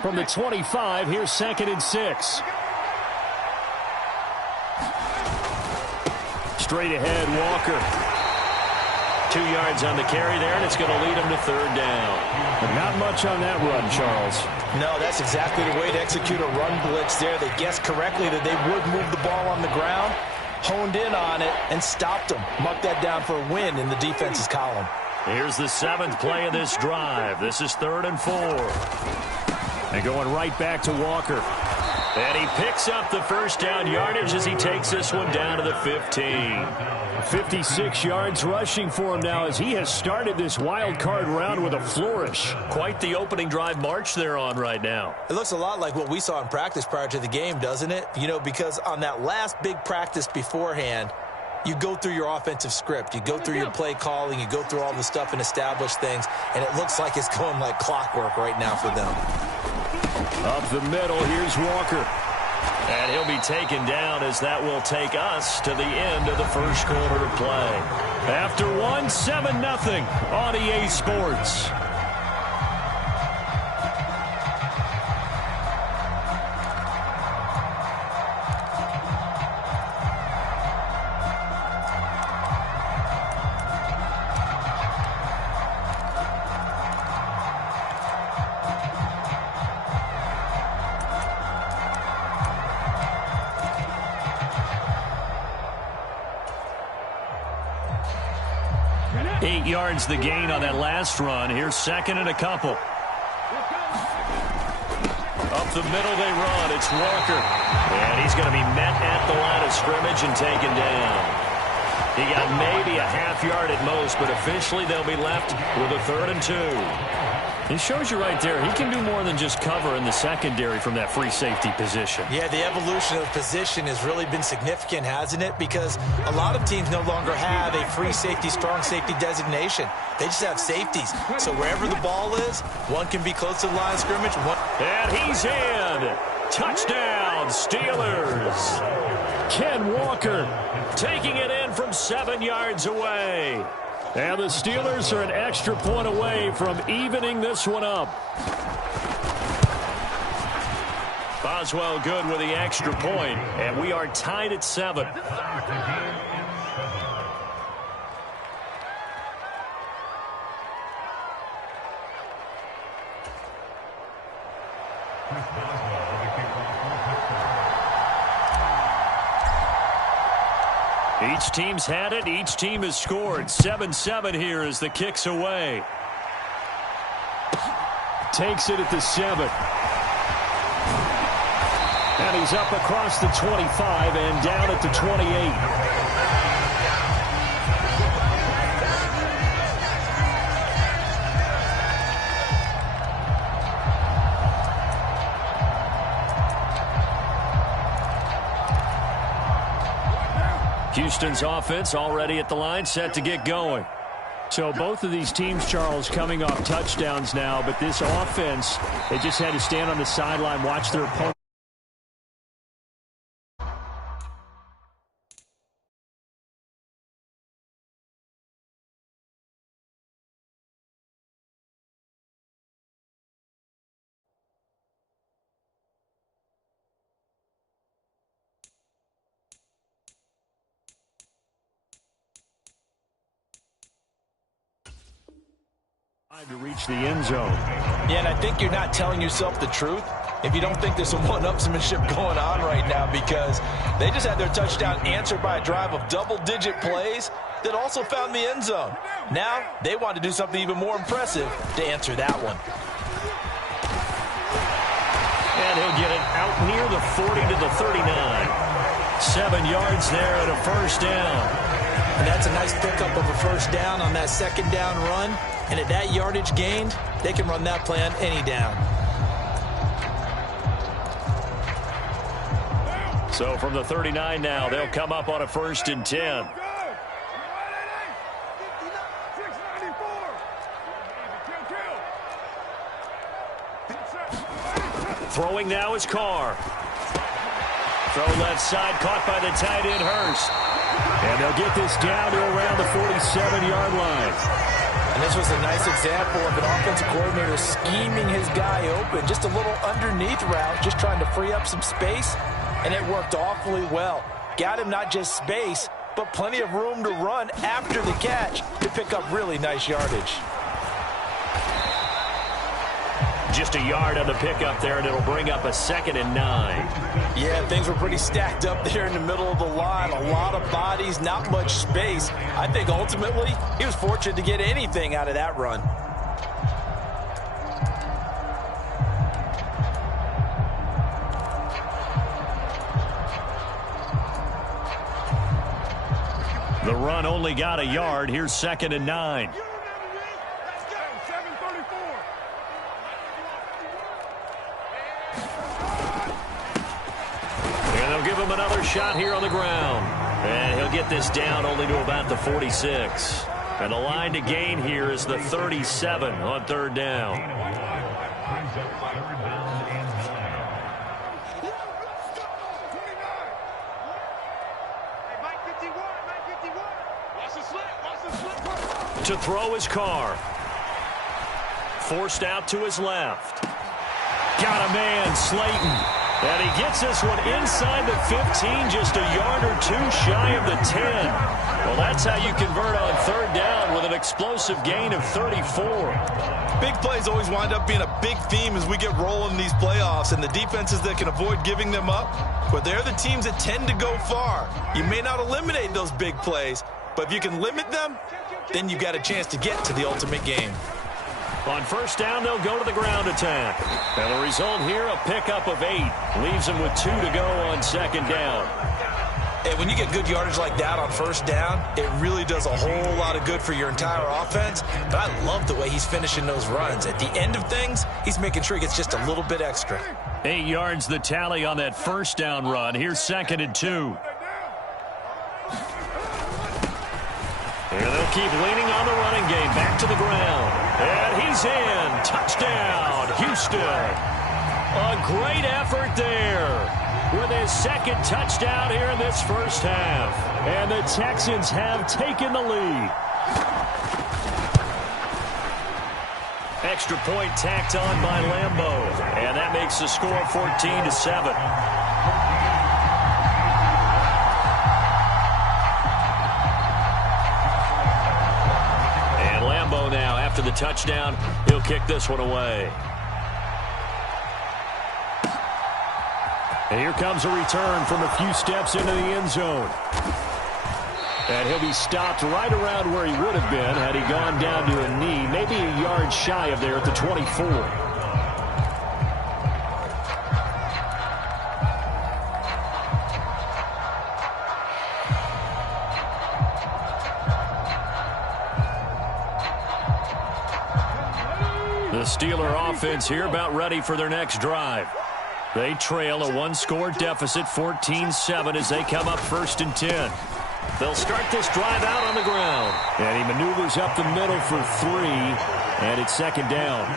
From the 25, here's 2nd and 6. Straight ahead, Walker. 2 yards on the carry there, and it's going to lead him to 3rd down. But not much on that run, Charles. No, that's exactly the way to execute a run blitz there. They guessed correctly that they would move the ball on the ground, honed in on it, and stopped them. Mucked that down for a win in the defense's column. Here's the 7th play of this drive. This is 3rd and 4. And going right back to Walker. And he picks up the 1st down yardage as he takes this one down to the 15. 56 yards rushing for him now as he has started this wild card round with a flourish. Quite the opening drive march they're on right now. It looks a lot like what we saw in practice prior to the game, doesn't it? You know, because on that last big practice beforehand, you go through your offensive script. You go through your play calling. You go through all the stuff and establish things. And it looks like it's going like clockwork right now for them. Up the middle, here's Walker. And he'll be taken down as that will take us to the end of the first quarter of play. After one, 7-0 on EA Sports. Yards the gain on that last run. Here's 2nd and a couple. Up the middle they run. It's Walker. And he's going to be met at the line of scrimmage and taken down. He got maybe a half yard at most, but officially they'll be left with a 3rd and 2. It shows you right there, he can do more than just cover in the secondary from that free safety position. Yeah, the evolution of position has really been significant, hasn't it? Because a lot of teams no longer have a free safety, strong safety designation. They just have safeties. So wherever the ball is, one can be close to the line of scrimmage. And he's in. Touchdown, Steelers. Ken Walker taking it in from 7 yards away. And the Steelers are an extra point away from evening this one up. Boswell good with the extra point, and we are tied at 7. Each team's had it. Each team has scored. 7-7 here as the kick's away. Takes it at the 7. And he's up across the 25 and down at the 28. Houston's offense already at the line, set to get going. So both of these teams, Charles, coming off touchdowns now, but this offense, they just had to stand on the sideline, watch their opponent. To reach the end zone. Yeah, and I think you're not telling yourself the truth if you don't think there's some one-upsmanship going on right now, because they just had their touchdown answered by a drive of double-digit plays that also found the end zone. Now they want to do something even more impressive to answer that one. And he'll get it out near the 40 to the 39. 7 yards there and a first down. And that's a nice pickup of a first down on that second down run. And at that yardage gained, they can run that play on any down. So from the 39 now, they'll come up on a 1st and 10. Throwing now is Carr. Throw left side, caught by the tight end, Hurst. And they'll get this down to around the 47-yard line. And this was a nice example of an offensive coordinator scheming his guy open. Just a little underneath route, just trying to free up some space, and it worked awfully well. Got him not just space, but plenty of room to run after the catch to pick up really nice yardage. Just a yard on the pickup there, and it'll bring up a 2nd and 9. Yeah, things were pretty stacked up there in the middle of the line. A lot of bodies, not much space. I think ultimately he was fortunate to get anything out of that run. The run only got a yard. Here's 2nd and 9. Give him another shot here on the ground. And he'll get this down only to about the 46. And the line to gain here is the 37 on 3rd down. To throw his car. Forced out to his left. Got a man, Slayton. And he gets this one inside the 15, just a yard or two shy of the 10. Well, that's how you convert on 3rd down with an explosive gain of 34. Big plays always wind up being a big theme as we get rolling in these playoffs, and the defenses that can avoid giving them up, well, they're the teams that tend to go far. You may not eliminate those big plays, but if you can limit them, then you've got a chance to get to the ultimate game. On 1st down, they'll go to the ground attack. And the result here, a pickup of 8. Leaves them with 2 to go on 2nd down. And when you get good yardage like that on 1st down, it really does a whole lot of good for your entire offense. But I love the way he's finishing those runs. At the end of things, he's making sure he gets just a little bit extra. 8 yards the tally on that 1st down run. Here's 2nd and 2. And they'll keep leaning on the running game. Back to the ground. And he's in. Touchdown, Houston. A great effort there with his 2nd touchdown here in this 1st half. And the Texans have taken the lead. Extra point tacked on by Lambeau. And that makes the score 14-7. Now, after the touchdown, he'll kick this one away. And here comes a return from a few steps into the end zone. And he'll be stopped right around where he would have been had he gone down to a knee, maybe a yard shy of there at the 24. The Steeler offense here about ready for their next drive. They trail a 1-score deficit, 14-7, as they come up 1st and 10. They'll start this drive out on the ground. And he maneuvers up the middle for 3, and it's 2nd down.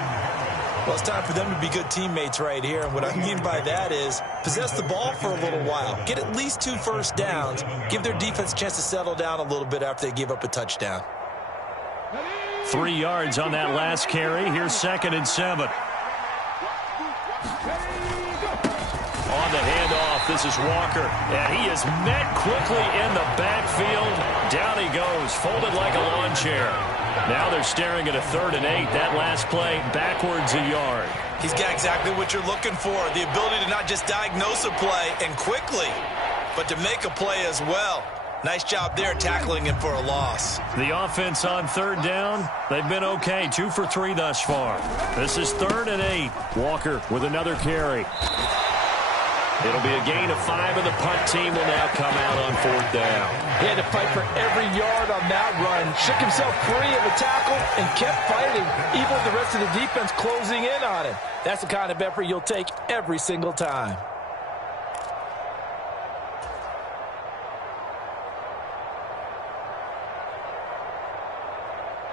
Well, it's time for them to be good teammates right here. And what I mean by that is possess the ball for a little while. Get at least 2 first downs. Give their defense a chance to settle down a little bit after they give up a touchdown. 3 yards on that last carry. Here's 2nd and 7. On the handoff, this is Walker. And he is met quickly in the backfield. Down he goes, folded like a lawn chair. Now they're staring at a 3rd and 8. That last play, backwards a yard. He's got exactly what you're looking for. The ability to not just diagnose a play and quickly, but to make a play as well. Nice job there tackling him for a loss. The offense on 3rd down, they've been okay. 2 for 3 thus far. This is 3rd and 8. Walker with another carry. It'll be a gain of 5, and the punt team will now come out on 4th down. He had to fight for every yard on that run. Shook himself free of the tackle and kept fighting, even with the rest of the defense closing in on him. That's the kind of effort you'll take every single time.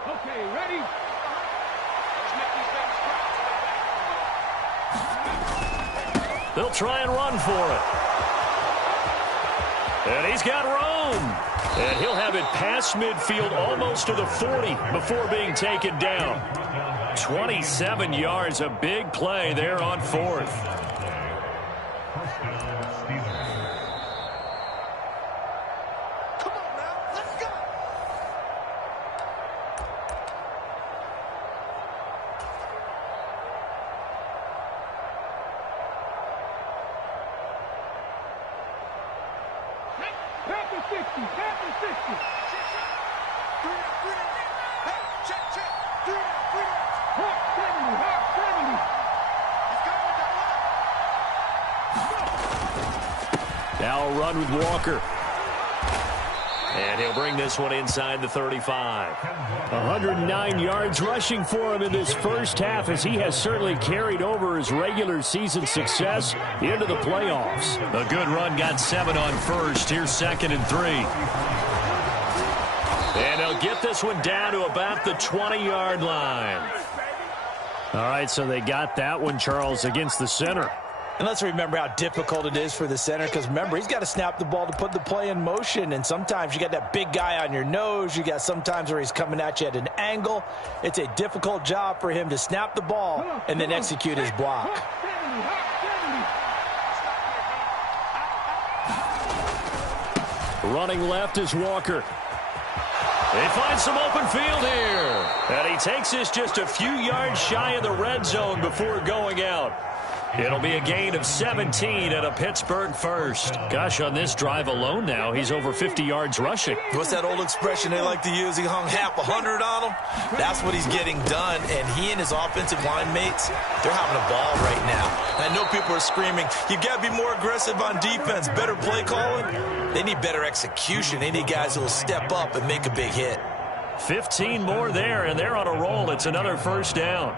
Okay, ready? They'll try and run for it. And he's got room. And he'll have it past midfield almost to the 40 before being taken down. 27 yards, a big play there on 4th. Now a run with Walker. And he'll bring this one inside the 35. 109 yards rushing for him in this first half, as he has certainly carried over his regular season success into the playoffs. A good run, got 7 on first. Here's 2nd and 3. And he'll get this one down to about the 20-yard line. All right, so they got that one, Charles, against the center. And let's remember how difficult it is for the center, because remember, he's got to snap the ball to put the play in motion, and sometimes you got that big guy on your nose. You got sometimes where he's coming at you at an angle. It's a difficult job for him to snap the ball and then execute his block. Running left is Walker. They find some open field here. And he takes this just a few yards shy of the red zone before going out. It'll be a gain of 17 and a Pittsburgh first. Gosh, on this drive alone now, he's over 50 yards rushing. What's that old expression they like to use? He hung half 100 on him. That's what he's getting done. And he and his offensive line mates, they're having a ball right now. And I know people are screaming, you got to be more aggressive on defense, better play calling. They need better execution. They need guys who will step up and make a big hit. 15 more there, and they're on a roll. It's another first down.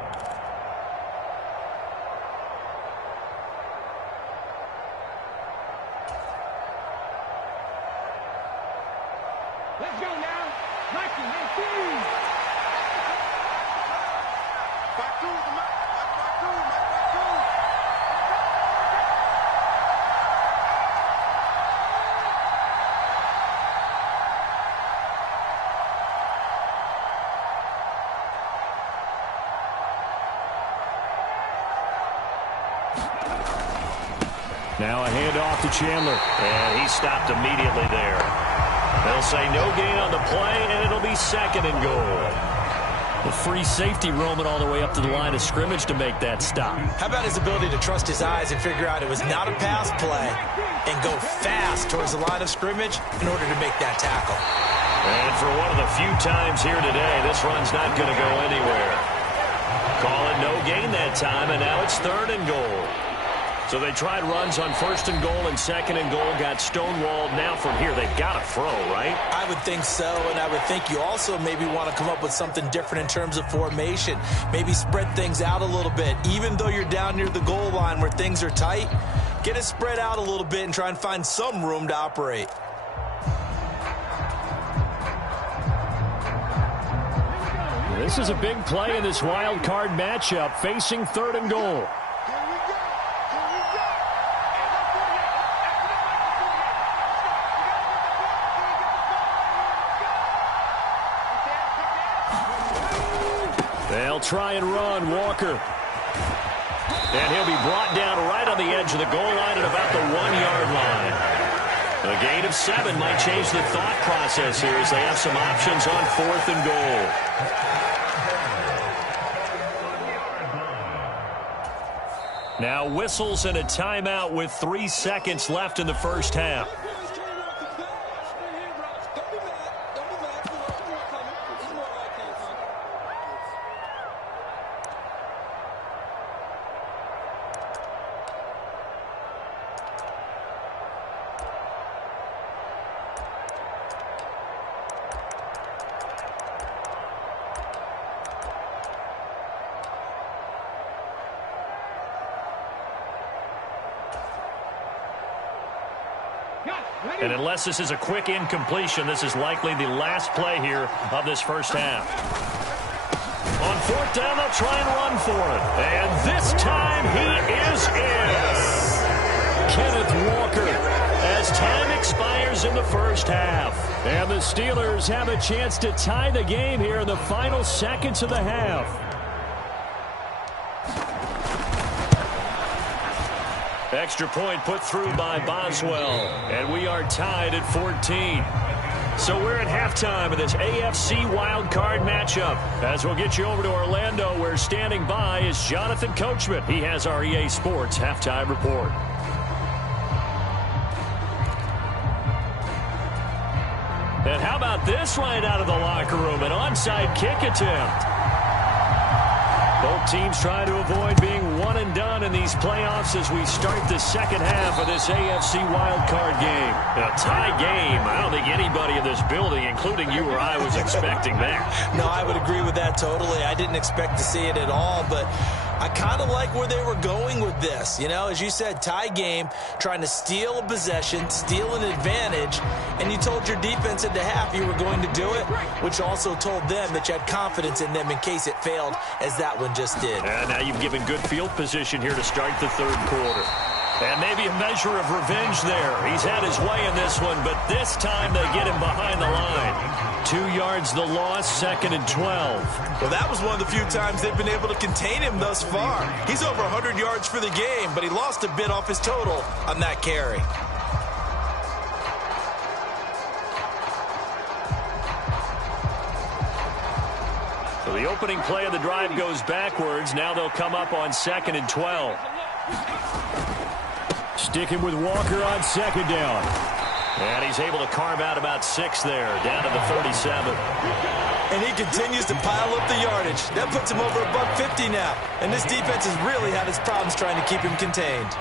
Let's go now. Mikey, let's see. Back to the Mike. Back to Now a handoff to Chandler. And he stopped immediately there. They'll say no gain on the play, and it'll be 2nd and goal. A free safety roaming all the way up to the line of scrimmage to make that stop. How about his ability to trust his eyes and figure out it was not a pass play and go fast towards the line of scrimmage in order to make that tackle. And for one of the few times here today, this run's not going to go anywhere. Call it no gain that time, and now it's 3rd and goal. So they tried runs on 1st and goal and 2nd and goal, got stonewalled. Now from here, they've got to throw, right? I would think so, and I would think you also maybe want to come up with something different in terms of formation. Maybe spread things out a little bit. Even though you're down near the goal line where things are tight, get it spread out a little bit and try and find some room to operate. This is a big play in this wild card matchup, facing 3rd and goal. They'll try and run, Walker. And he'll be brought down right on the edge of the goal line at about the 1-yard line. A gain of 7 might change the thought process here as they have some options on 4th and goal. Now whistles and a timeout with 3 seconds left in the first half. And unless this is a quick incompletion, this is likely the last play here of this first half. On 4th down, they'll try and run for it. And this time he is in. Kenneth Walker. As time expires first half. And the Steelers have a chance to tie the game here in the final seconds of the half. Extra point put through by Boswell. And we are tied at 14. So we're at halftime of this AFC wildcard matchup. As we'll get you over to Orlando, where standing by is Jonathan Coachman. He has our EA Sports halftime report. And how about this right out of the locker room? An onside kick attempt. Both teams trying to avoid being one and done in these playoffs as we start the second half of this AFC wildcard game. A tie game. I don't think anybody in this building, including you or I, was expecting that. No, I would agree with that totally. I didn't expect to see it at all, but I kind of like where they were going with this. You know, as you said, tie game, trying to steal a possession, steal an advantage, and you told your defense at the half you were going to do it, which also told them that you had confidence in them in case it failed, as that one just did. And now you've given good field position here to start the third quarter. And maybe a measure of revenge there. He's had his way in this one, but this time they get him behind the line. 2 yards the loss, 2nd and 12. Well, that was one of the few times they've been able to contain him thus far. He's over 100 yards for the game, but he lost a bit off his total on that carry. So the opening play of the drive goes backwards. Now they'll come up on 2nd and 12. Sticking with Walker on 2nd down. And he's able to carve out about 6 there, down to the 37. And he continues to pile up the yardage. That puts him over $150 now. And this defense has really had its problems trying to keep him contained.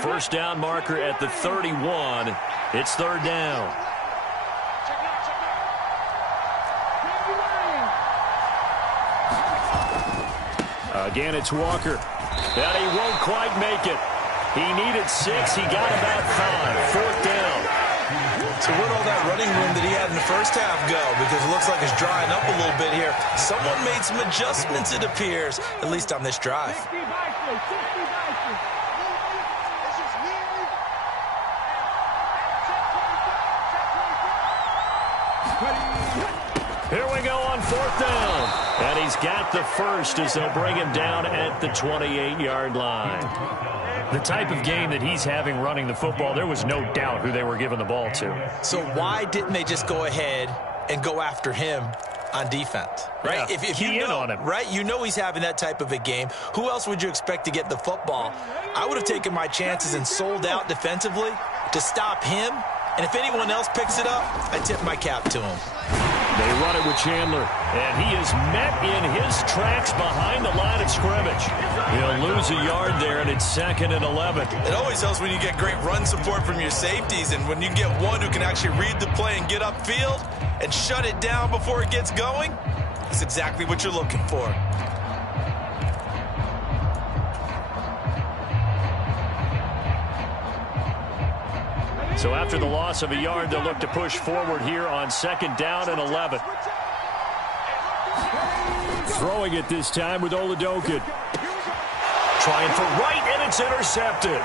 First down marker at the 31. It's 3rd down. Again, it's Walker. And he won't quite make it. He needed 6. He got about 5. 4th down. So where'd all that running room that he had in the first half go? Because it looks like it's drying up a little bit here. Someone made some adjustments, it appears, at least on this drive. Here we go on 4th down. And he's got the first as they'll bring him down at the 28-yard line. The type of game that he's having running the football, there was no doubt who they were giving the ball to. So why didn't they just go ahead and go after him on defense, right? Yeah, if you know, on him. right, you know he's having that type of a game. Who else would you expect to get the football? I would have taken my chances and sold out defensively to stop him. And if anyone else picks it up, I tip my cap to him. They run it with Chandler, and he is met in his tracks behind the line of scrimmage. He'll lose a yard there, and it's 2nd and 11. It always helps when you get great run support from your safeties, and when you get one who can actually read the play and get upfield and shut it down before it gets going, that's exactly what you're looking for. So after the loss of a yard, they'll look to push forward here on 2nd down and 11. Throwing it this time with Oladokin. Trying for right, and it's intercepted.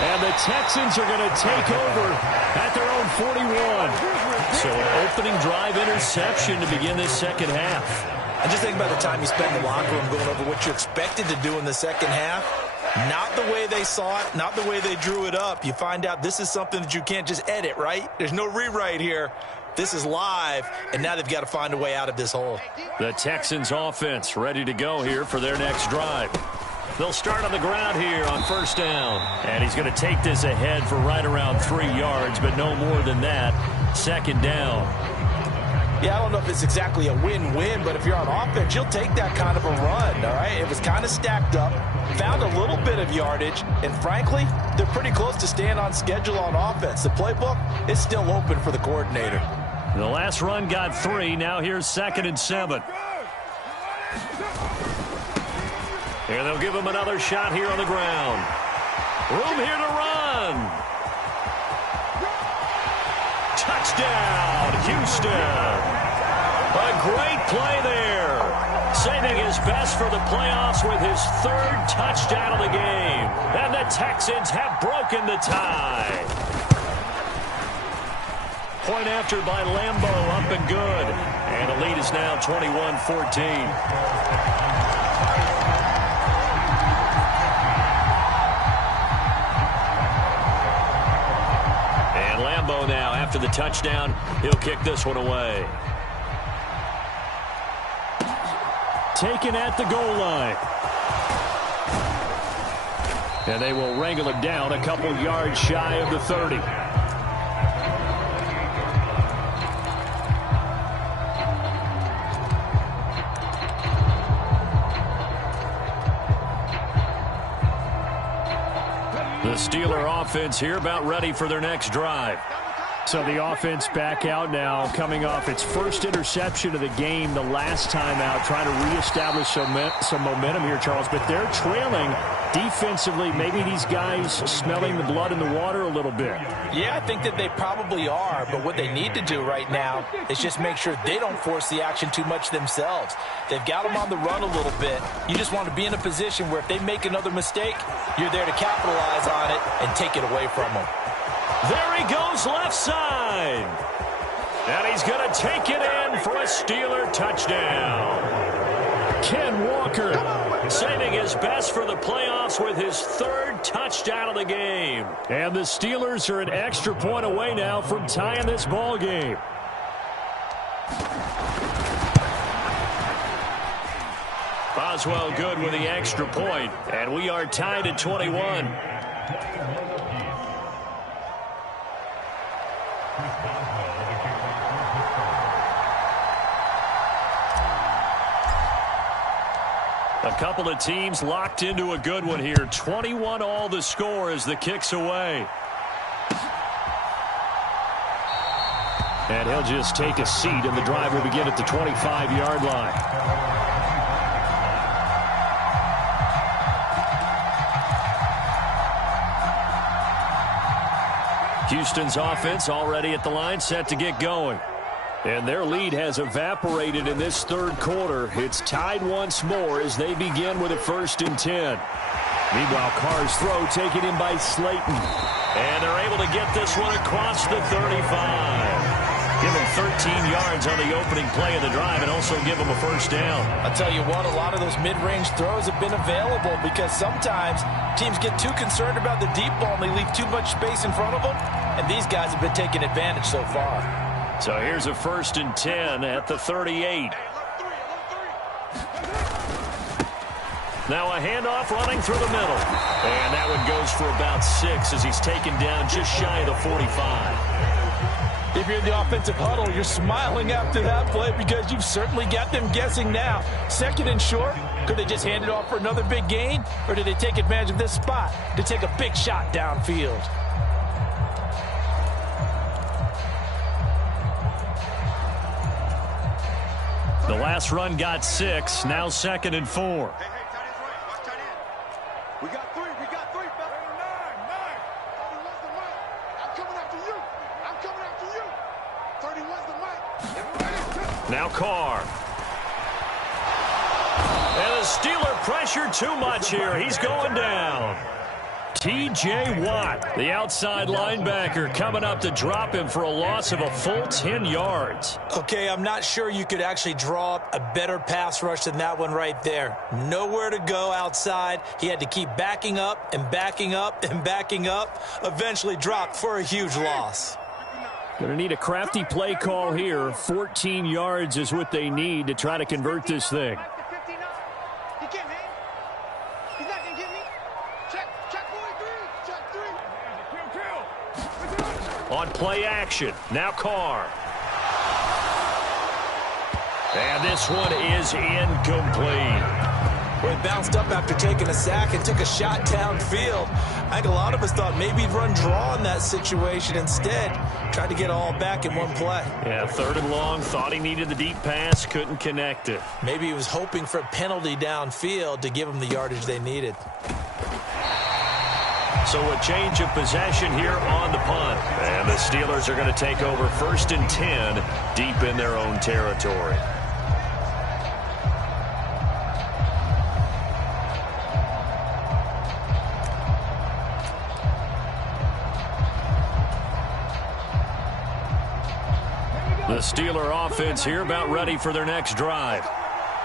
And the Texans are going to take over at their own 41. So an opening drive interception to begin this second half. And just think about the time you spent in the locker room going over what you expected to do in the second half. Not the way they saw it, not the way they drew it up. You find out this is something that you can't just edit, right? There's no rewrite here. This is live, and now they've got to find a way out of this hole. The Texans offense ready to go here for their next drive. They'll start on the ground here on 1st down. And he's going to take this ahead for right around 3 yards, but no more than that. 2nd down. Yeah, I don't know if it's exactly a win-win, but if you're on offense, you'll take that kind of a run, all right? It was kind of stacked up, found a little bit of yardage, and frankly, they're pretty close to staying on schedule on offense. The playbook is still open for the coordinator. The last run got 3. Now here's 2nd and 7. And they'll give him another shot here on the ground. Room here to run. Touchdown, Houston. A great play there. saving his best for the playoffs with his third touchdown of the game. And the Texans have broken the tie. Point after by Lambo, up and good. And the lead is now 21-14. And Lambo now, after the touchdown, he'll kick this one away. Taken at the goal line. And they will wrangle him down a couple yards shy of the 30. The Steeler offense here about ready for their next drive. So the offense back out now, coming off its first interception of the game the last time out, trying to reestablish some momentum here, Charles. But they're trailing defensively. Maybe these guys smelling the blood in the water a little bit. Yeah, I think that they probably are. But what they need to do right now is just make sure they don't force the action too much themselves. They've got them on the run a little bit. You just want to be in a position where if they make another mistake, you're there to capitalize on it and take it away from them. There he goes left side. And he's going to take it in for a Steeler touchdown. Ken Walker saving his best for the playoffs with his third touchdown of the game. And the Steelers are an extra point away now from tying this ball game. Boswell good with the extra point. And we are tied at 21. A couple of teams locked into a good one here. 21 all the score as the kick's away. And he'll just take a seat, and the drive will begin at the 25-yard line. Houston's offense already at the line, set to get going. And their lead has evaporated in this third quarter. It's tied once more as they begin with a 1st and 10. Meanwhile, Carr's throw taken in by Slayton. And they're able to get this one across the 35. Give him 13 yards on the opening play of the drive and also give him a 1st down. I'll tell you what, a lot of those mid-range throws have been available because sometimes teams get too concerned about the deep ball and they leave too much space in front of them. And these guys have been taking advantage so far. So here's a 1st and 10 at the 38. Now a handoff running through the middle. And that one goes for about 6 as he's taken down just shy of the 45. If you're in the offensive huddle, you're smiling after that play because you've certainly got them guessing now. 2nd and short, could they just hand it off for another big gain? Or did they take advantage of this spot to take a big shot downfield? The last run got 6. Now 2nd and 4. Hey, tight end's right. Watch tight end. We got 3. Fella. 9. 31's the mic. I'm coming after you. 31's the mic. Now Carr. And the Steeler pressure too much here. He's going down. T.J. Watt, the outside linebacker, coming up to drop him for a loss of a full 10 yards. Okay, I'm not sure you could actually draw up a better pass rush than that one right there. Nowhere to go outside. He had to keep backing up and backing up and backing up. Eventually dropped for a huge loss. Going to need a crafty play call here. 14 yards is what they need to try to convert this thing. He can't hang. He's not going to get me. Check 3. On play action. Now Carr. And this one is incomplete. Well, he bounced up after taking a sack and took a shot downfield. I think a lot of us thought maybe he'd run draw in that situation. Instead, tried to get all back in one play. Yeah, 3rd and long. Thought he needed the deep pass. Couldn't connect it. Maybe he was hoping for a penalty downfield to give him the yardage they needed. So a change of possession here on the punt. And the Steelers are going to take over 1st and 10 deep in their own territory. Steeler offense here about ready for their next drive.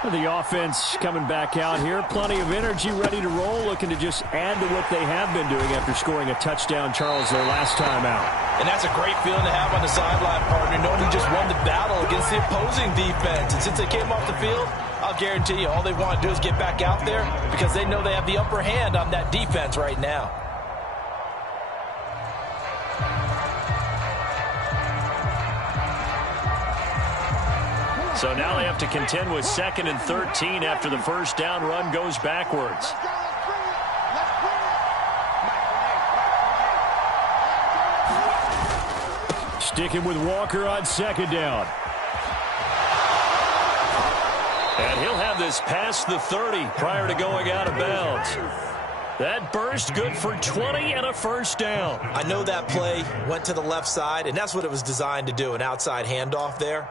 The offense coming back out here. Plenty of energy, ready to roll, looking to just add to what they have been doing after scoring a touchdown, Charles, their last time out. And that's a great feeling to have on the sideline, partner, knowing you just won the battle against the opposing defense. And since they came off the field, I'll guarantee you all they want to do is get back out there because they know they have the upper hand on that defense right now. So now they have to contend with 2nd and 13 after the first down run goes backwards. Sticking with Walker on 2nd down. And he'll have this past the 30 prior to going out of bounds. That burst good for 20 and a first down. I know that play went to the left side, and that's what it was designed to do, an outside handoff there.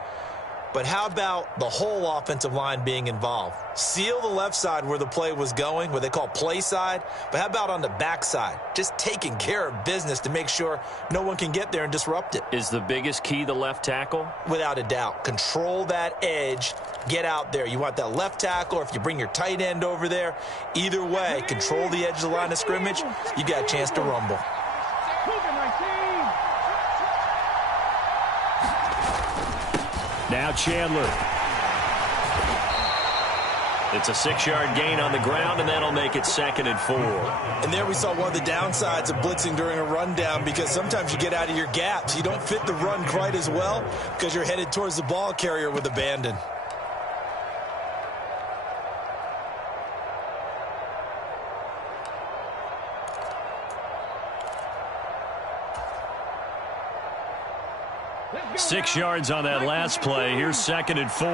But how about the whole offensive line being involved? Seal the left side where the play was going, what they call play side. But how about on the back side? Just taking care of business to make sure no one can get there and disrupt it. Is the biggest key the left tackle? Without a doubt. Control that edge. Get out there. You want that left tackle, or if you bring your tight end over there, either way, control the edge of the line of scrimmage, you got a chance to rumble. Now Chandler. It's a 6-yard gain on the ground, and that'll make it 2nd and 4. And there we saw one of the downsides of blitzing during a rundown, because sometimes you get out of your gaps. You don't fit the run quite as well because you're headed towards the ball carrier with abandon. Six yards on that last play. Here's 2nd and 4.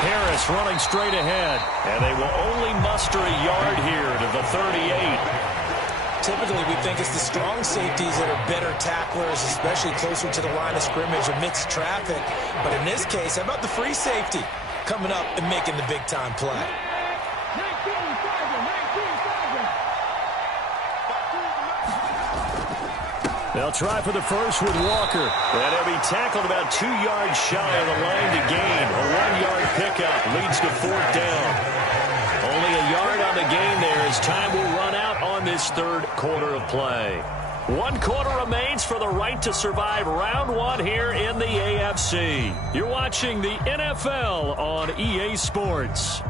Harris running straight ahead. And they will only muster a yard here to the 38. Typically, we think it's the strong safeties that are better tacklers, especially closer to the line of scrimmage amidst traffic. But in this case, how about the free safety coming up and making the big-time play? They'll try for the first with Walker. And he'll be tackled about 2 yards shy of the line to gain. A 1-yard pickup leads to 4th down. Only a yard on the gain there as time will run out on this 3rd quarter of play. 1 quarter remains for the right to survive round 1 here in the AFC. You're watching the NFL on EA Sports.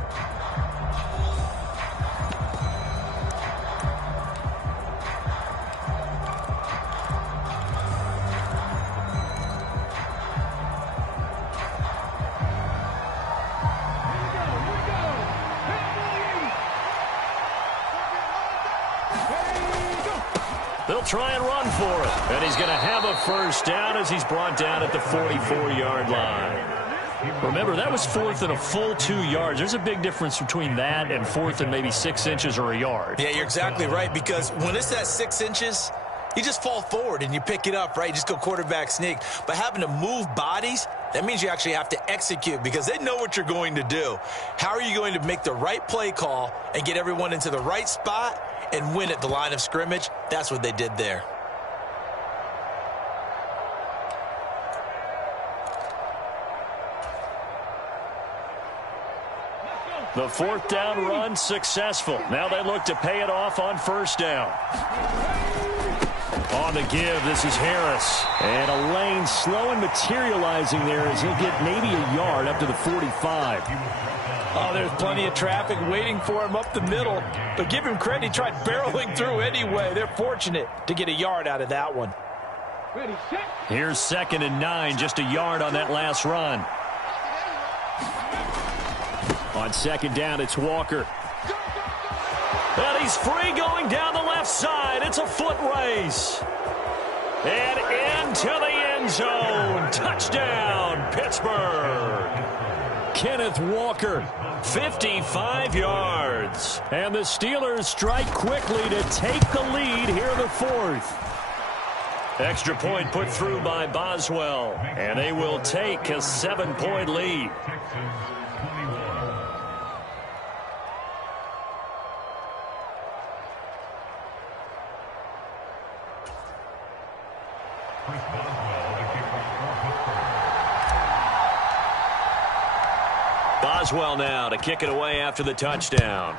They'll try and run for it. And he's going to have a first down as he's brought down at the 44-yard line. Remember, that was 4th and a full 2 yards. There's a big difference between that and 4th and maybe 6 inches or a yard. Yeah, you're exactly right, because when it's at 6 inches, you just fall forward and you pick it up, right? You just go quarterback sneak. But having to move bodies, that means you actually have to execute because they know what you're going to do. How are you going to make the right play call and get everyone into the right spot and win at the line of scrimmage? That's what they did there. The 4th down run successful. Now they look to pay it off on 1st down. On the give, this is Harris. And a lane slow and materializing there as he'll get maybe a yard up to the 45. Oh, there's plenty of traffic waiting for him up the middle. But give him credit, he tried barreling through anyway. They're fortunate to get a yard out of that one. Here's 2nd and 9, just a yard on that last run. On 2nd down, it's Walker. And he's free going down the left side. It's a foot race. And into the end zone. Touchdown, Pittsburgh. Kenneth Walker. 55 yards. And the Steelers strike quickly to take the lead here in the 4th. Extra point put through by Boswell. And they will take a 7-point lead. Boswell now to kick it away after the touchdown.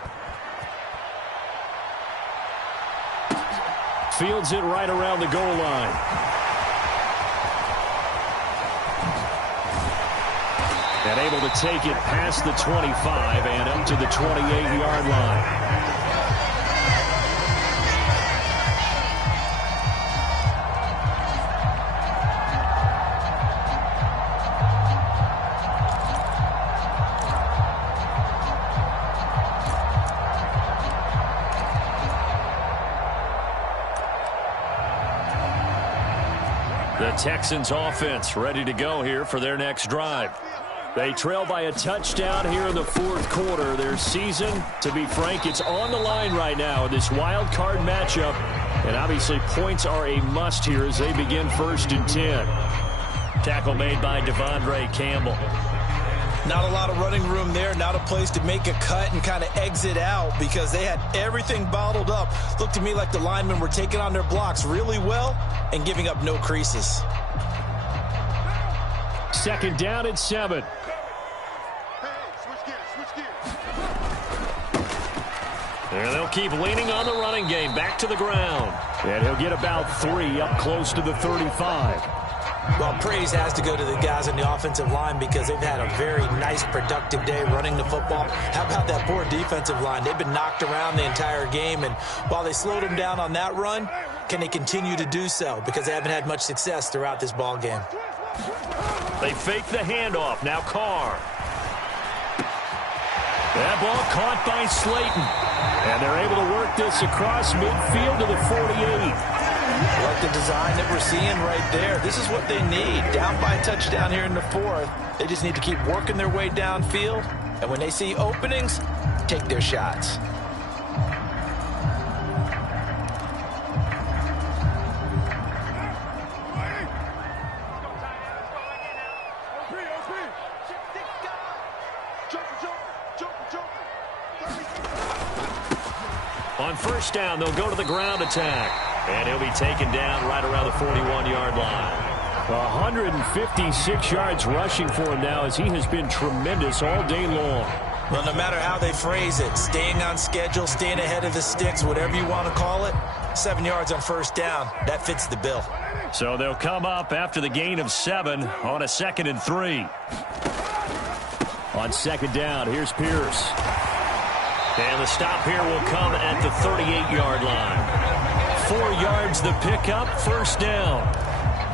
Fields it right around the goal line. And able to take it past the 25 and up to the 28-yard line. The Texans offense ready to go here for their next drive. They trail by a touchdown here in the fourth quarter. Their season, to be frank, it's on the line right now in this wild card matchup. And obviously points are a must here as they begin 1st and 10. Tackle made by Devondre Campbell. Not a lot of running room there, not a place to make a cut and kind of exit out because they had everything bottled up. Looked to me like the linemen were taking on their blocks really well and giving up no creases. 2nd down and 7. Hey, switch gears. There they'll keep leaning on the running game. Back to the ground. And he'll get about 3 up close to the 35. Well, praise has to go to the guys on the offensive line because they've had a very nice, productive day running the football. How about that poor defensive line? They've been knocked around the entire game, and while they slowed them down on that run, can they continue to do so? Because they haven't had much success throughout this ball game. They fake the handoff. Now Carr. That ball caught by Slayton. And they're able to work this across midfield to the 48. Like the design that we're seeing right there. This is what they need. Down by a touchdown here in the 4th. They just need to keep working their way downfield. And when they see openings, take their shots. On 1st down, they'll go to the ground attack. And he'll be taken down right around the 41-yard line. 156 yards rushing for him now as he has been tremendous all day long. Well, no matter how they phrase it, staying on schedule, staying ahead of the sticks, whatever you want to call it, 7 yards on 1st down, that fits the bill. So they'll come up after the gain of 7 on a 2nd and 3. On 2nd down, here's Pierce. And the stop here will come at the 38-yard line. 4 yards the pickup, 1st down.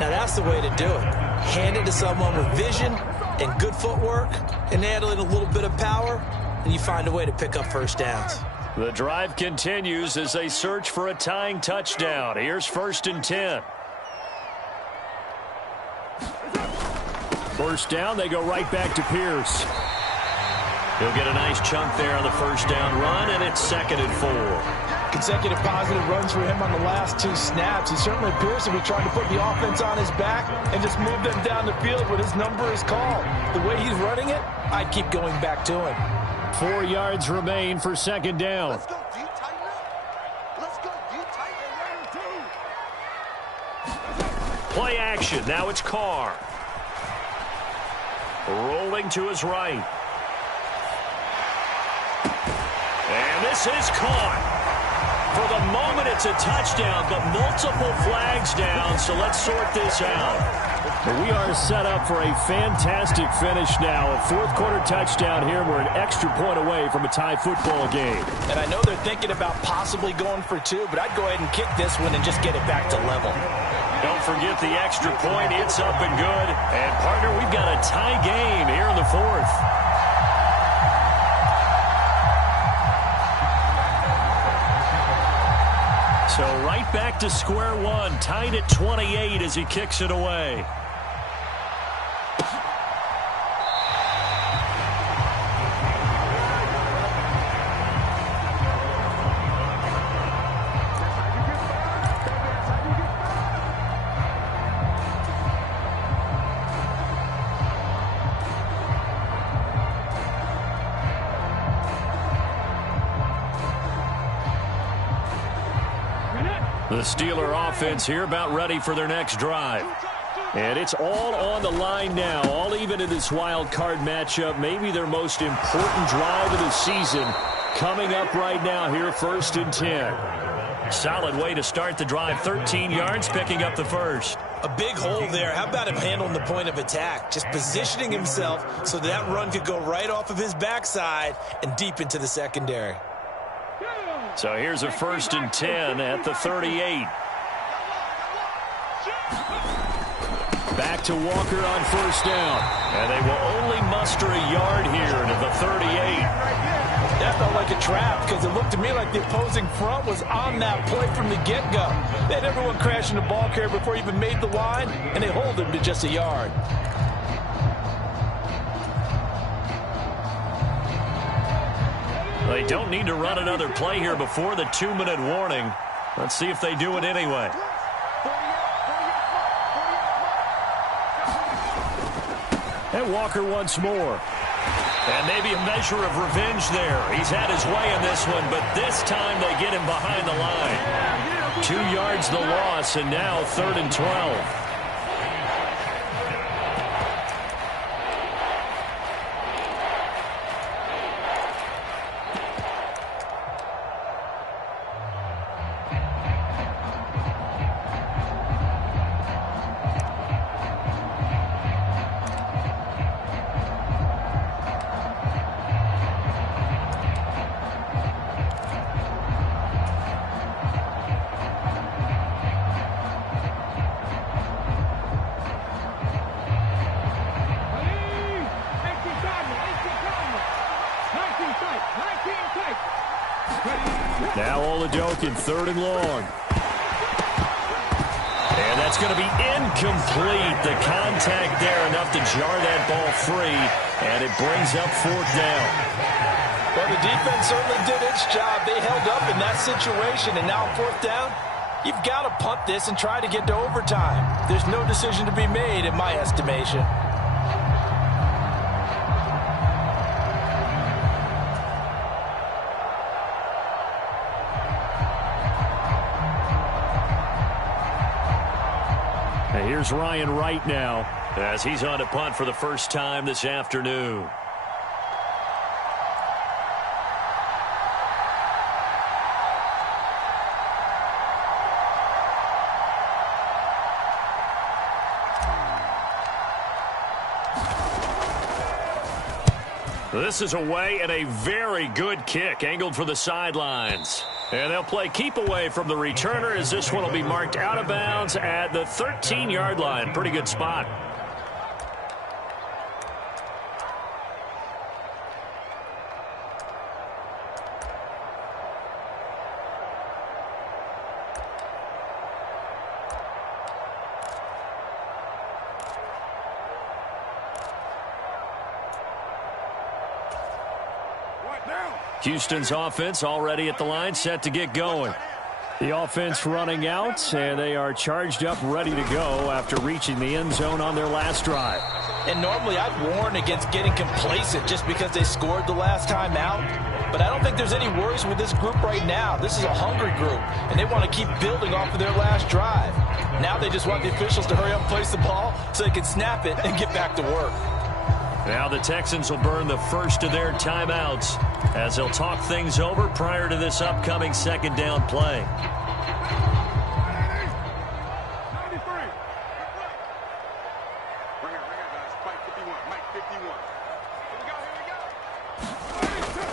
Now that's the way to do it. Hand it to someone with vision and good footwork, and add in a little bit of power, and you find a way to pick up 1st downs. The drive continues as they search for a tying touchdown. Here's 1st and 10. 1st down, they go right back to Pierce. He'll get a nice chunk there on the 1st down run, and it's 2nd and 4. Consecutive positive runs for him on the last 2 snaps. He certainly appears to be trying to put the offense on his back and just move them down the field when his number is called. The way he's running it, I'd keep going back to him. 4 yards remain for 2nd down. Let's go, D, tighten up. Let's go, D, tighten up. Play action. Now it's Carr. Rolling to his right. And this is caught. For the moment, it's a touchdown, but multiple flags down, so let's sort this out. We are set up for a fantastic finish now. A 4th quarter touchdown here. We're an extra point away from a tie football game. And I know they're thinking about possibly going for 2, but I'd go ahead and kick this one and just get it back to level. Don't forget the extra point. It's up and good. And, partner, we've got a tie game here in the 4th. So right back to square one, tied at 28 as he kicks it away. The Steeler offense here about ready for their next drive. And it's all on the line now, all even in this wild card matchup. Maybe their most important drive of the season coming up right now here, 1st and 10. Solid way to start the drive, 13 yards, picking up the first. A big hole there. How about him handling the point of attack? Just positioning himself so that run could go right off of his backside and deep into the secondary. So here's a 1st and 10 at the 38. Back to Walker on 1st down. And they will only muster a yard here to the 38. That felt like a trap because it looked to me like the opposing front was on that play from the get-go. They had everyone crashing the ball carrier before he even made the line, and they hold him to just a yard. They don't need to run another play here before the 2-minute warning. Let's see if they do it anyway. And Walker once more. And maybe a measure of revenge there. He's had his way in this one, but this time they get him behind the line. 2 yards the loss, and now 3rd and 12. Now Oladokin, 3rd and long. And that's going to be incomplete. The contact there enough to jar that ball free, and it brings up 4th down. Well, the defense certainly did its job. They held up in that situation, and now 4th down, you've got to punt this and try to get to overtime. There's no decision to be made in my estimation. Here's Ryan Wright now as he's on to punt for the first time this afternoon. This is away and a very good kick angled for the sidelines. And they'll play keep away from the returner as this one will be marked out of bounds at the 13-yard line. Pretty good spot. Houston's offense already at the line, set to get going. The offense running out, and they are charged up, ready to go after reaching the end zone on their last drive. And normally I'd warn against getting complacent just because they scored the last time out. But I don't think there's any worries with this group right now. This is a hungry group, and they want to keep building off of their last drive. Now they just want the officials to hurry up and place the ball so they can snap it and get back to work. Now the Texans will burn the first of their timeouts as they'll talk things over prior to this upcoming 2nd down play.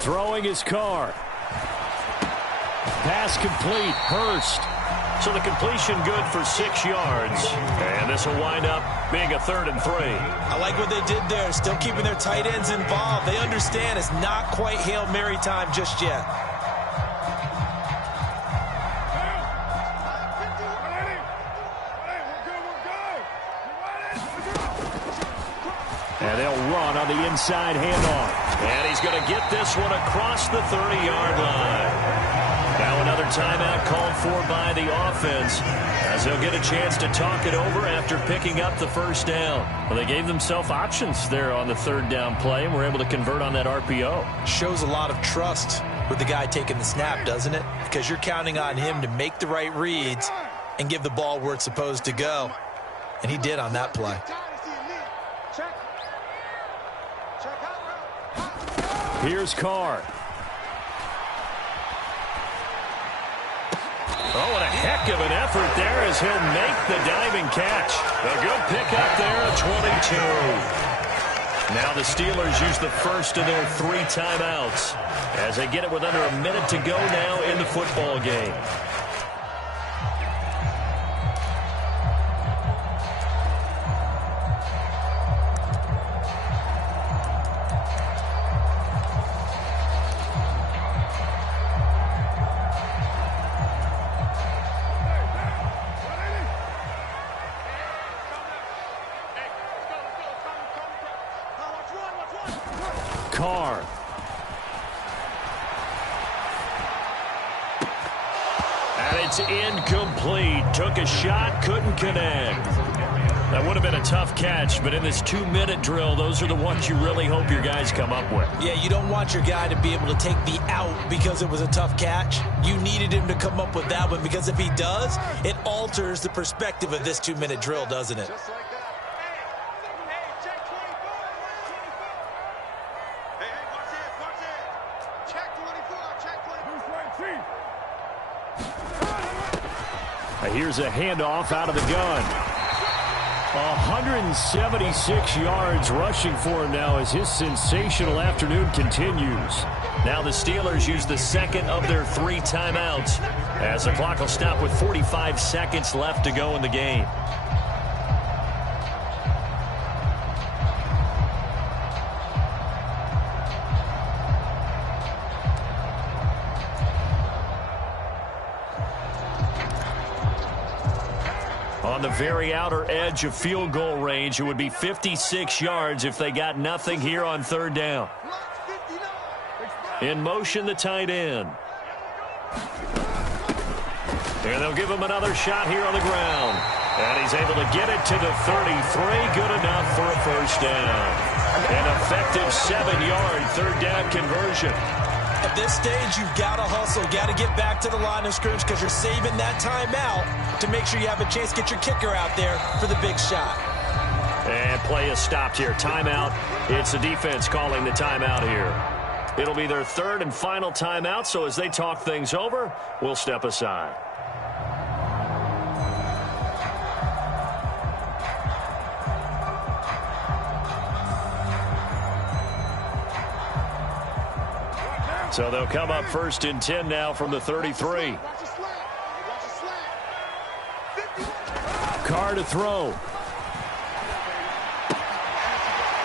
Throwing his car. Pass complete. Hurst. So the completion good for 6 yards. And this will wind up being a 3rd and 3. I like what they did there. Still keeping their tight ends involved. They understand it's not quite Hail Mary time just yet. And they'll run on the inside handoff. And he's going to get this one across the 30-yard line. Now another timeout called for by the offense as they'll get a chance to talk it over after picking up the 1st down. Well, they gave themselves options there on the 3rd down play and were able to convert on that RPO. Shows a lot of trust with the guy taking the snap, doesn't it? Because you're counting on him to make the right reads and give the ball where it's supposed to go. and he did on that play. Here's Carr. Oh, and a heck of an effort there as he'll make the diving catch. A good pickup there at 22. Now the Steelers use the first of their 3 timeouts as they get it with under a minute to go now in the football game. Carr. And it's incomplete. Took a shot, couldn't connect. That would have been a tough catch, but in this 2-minute drill, those are the ones you really hope your guys come up with. Yeah, you don't want your guy to be able to take the out because it was a tough catch. You needed him to come up with that one, because if he does, it alters the perspective of this 2-minute drill, doesn't it? Here's a handoff out of the gun. 176 yards rushing for him now as his sensational afternoon continues. Now the Steelers use the second of their 3 timeouts as the clock will stop with 45 seconds left to go in the game. On the very outer edge of field goal range, it would be 56 yards if they got nothing here on 3rd down. In motion, the tight end. And they'll give him another shot here on the ground. And he's able to get it to the 33. Good enough for a first down. An effective 7-yard 3rd down conversion. At this stage, you've got to hustle, got to get back to the line of scrimmage because you're saving that timeout to make sure you have a chance to get your kicker out there for the big shot. And play is stopped here. Timeout. It's the defense calling the timeout here. It'll be their 3rd and final timeout, so as they talk things over, we'll step aside. So they'll come up 1st and 10 now from the 33. Carr to throw.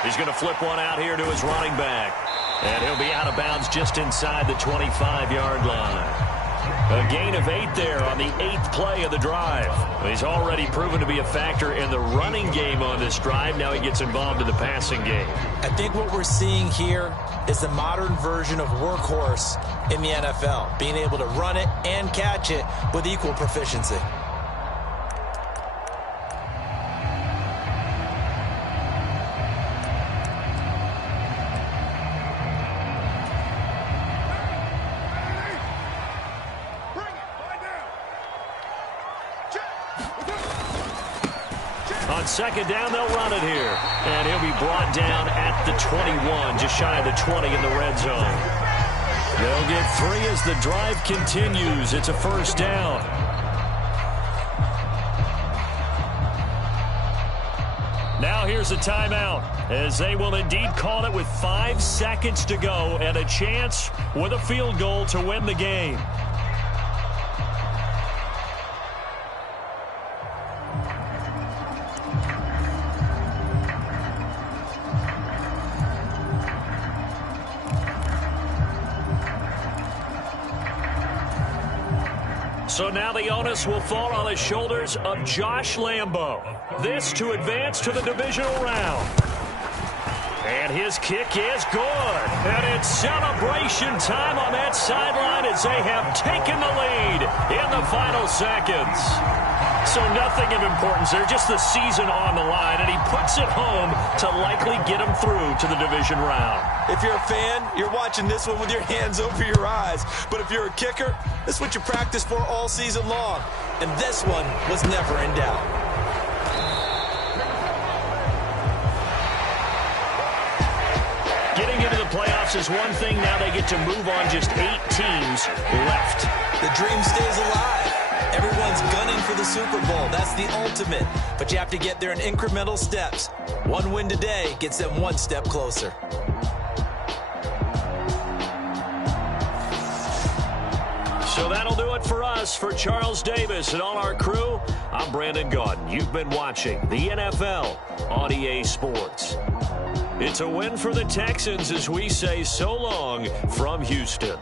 He's going to flip one out here to his running back. And he'll be out of bounds just inside the 25-yard line. A gain of 8 there on the 8th play of the drive. He's already proven to be a factor in the running game on this drive. Now he gets involved in the passing game. I think what we're seeing here is the modern version of workhorse in the NFL, being able to run it and catch it with equal proficiency. On 2nd down, they'll run it here. And he'll be brought down at the 21, just shy of the 20 in the red zone. They'll get 3 as the drive continues. It's a first down. Now here's a timeout, as they will indeed call it with 5 seconds to go and a chance with a field goal to win the game. So now the onus will fall on the shoulders of Josh Lambo. This to advance to the divisional round. And his kick is good. And it's celebration time on that sideline as they have taken the lead in the final seconds. So nothing of importance there, just the season on the line, and he puts it home to likely get him through to the division round. If you're a fan, you're watching this one with your hands over your eyes. But if you're a kicker, this is what you practice for all season long. And this one was never in doubt. Getting into the playoffs is one thing. Now they get to move on. Just 8 teams left. The dream stays alive. Everyone's gunning for the Super Bowl. That's the ultimate. But you have to get there in incremental steps. One win today gets them one step closer. So that'll do it for us. For Charles Davis and all our crew, I'm Brandon Gaudin. You've been watching the NFL on EA Sports. It's a win for the Texans as we say so long from Houston.